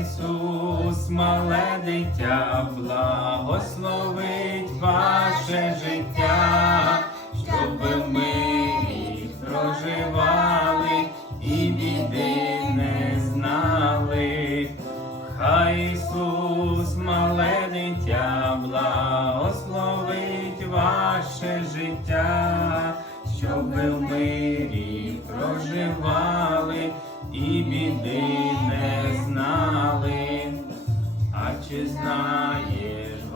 Ісус, мале дитя, благословить ваше життя, щоб мирі проживали і біди не знали. Хай Ісус, мале дитя, благословить ваше життя, щоб ви в проживали і біди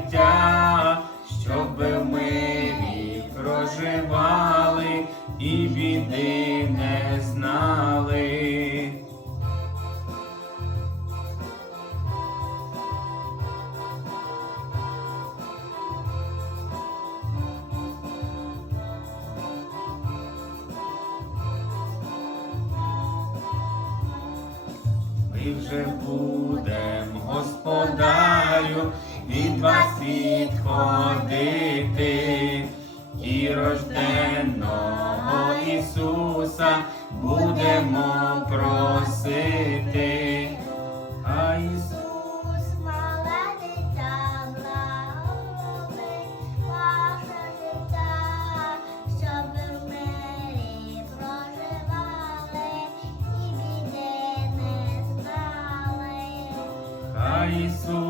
Життя, щоб в проживали і біди не знали. Ми вже будем, господарю, від вас відходити, і рожденого Ісуса будемо просити. А Ісус дитя, благослови ваше життя, щоб в мирі проживали і біди не знали. Хай Ісус,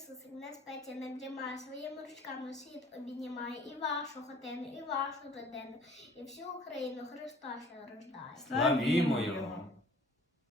Ісусик не спеться, не дрімає, своїми ручками світ обіднімає і вашу хатину, і вашу родину, і всю Україну Христа ще рождає. Славімо Його!